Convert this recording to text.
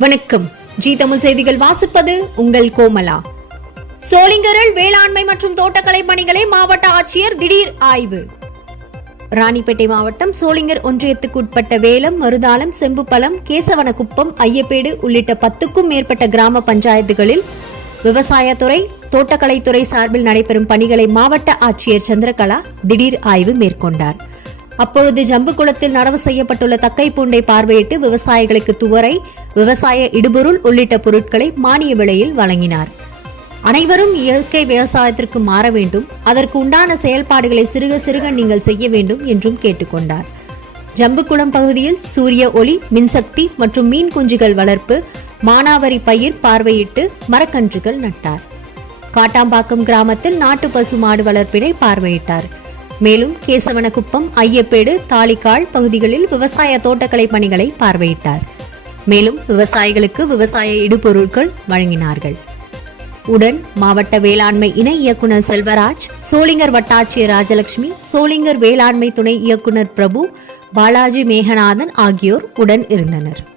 வணக்கம். ஜி தமிழ் செய்திகள் வாசிப்பது உங்கள் கோமலா. சோளிங்கரல் வேளாண்மை மற்றும் தோட்டக்கலை பணிகளை மாவட்ட ஆட்சியர் திடீர் ஆய்வு. ராணிப்பேட்டை மாவட்டம் சோளிங்கர் ஒன்றியத்துக்கு உட்பட்ட வேலம் மருதாளம் செம்புப்பலம் கேசவனக்குப்பம் ஐயப்பேடு உள்ளிட்ட பத்துக்கும் மேற்பட்ட கிராம பஞ்சாயத்துகளில் விவசாயத்துறை தோட்டக்கலைத்துறை சார்பில் நடைபெறும் பணிகளை மாவட்ட ஆட்சியர் சந்திரகலா திடீர் ஆய்வு மேற்கொண்டார். அப்பொழுது ஜம்புகுளத்தில் நடவு செய்யப்பட்டுள்ள தக்கை பூண்டை பார்வையிட்டு விவசாயிகளுக்கு துவரை விவசாய இடுபொருள் உள்ளிட்ட பொருட்களை மானிய விலையில் வழங்கினார். அனைவரும் இயற்கை விவசாயத்திற்கு மாற வேண்டும் அதற்கு உண்டான செயல்பாடுகளை சிறுக சிறுக நீங்கள் செய்ய வேண்டும் என்றும் கேட்டுக்கொண்டார். ஜம்புக்குளம் பகுதியில் சூரிய ஒளி மின்சக்தி மற்றும் மீன் குஞ்சுகள் வளர்ப்பு மானாவரி பயிர் பார்வையிட்டு மரக்கன்றுகள் நட்டார். காட்டாம்பாக்கம் கிராமத்தில் நாட்டு பசு மாடு வளர்ப்பினை பார்வையிட்டார். மேலும் கேசவனகுப்பம் ஐயப்பேடு தாலிக்கால் பகுதிகளில் விவசாய தோட்டக்கலை பணிகளை பார்வையிட்டார். மேலும் விவசாயிகளுக்கு விவசாய இடுபொருட்கள் வழங்கினார்கள். உடன் மாவட்ட வேளாண்மை இணை இயக்குனர் செல்வராஜ் சோளிங்கர் வட்டாட்சியர் ராஜலட்சுமி சோளிங்கர் வேளாண்மை துணை இயக்குனர் பிரபு பாலாஜி மேகநாதன் ஆகியோர் உடன் இருந்தனர்.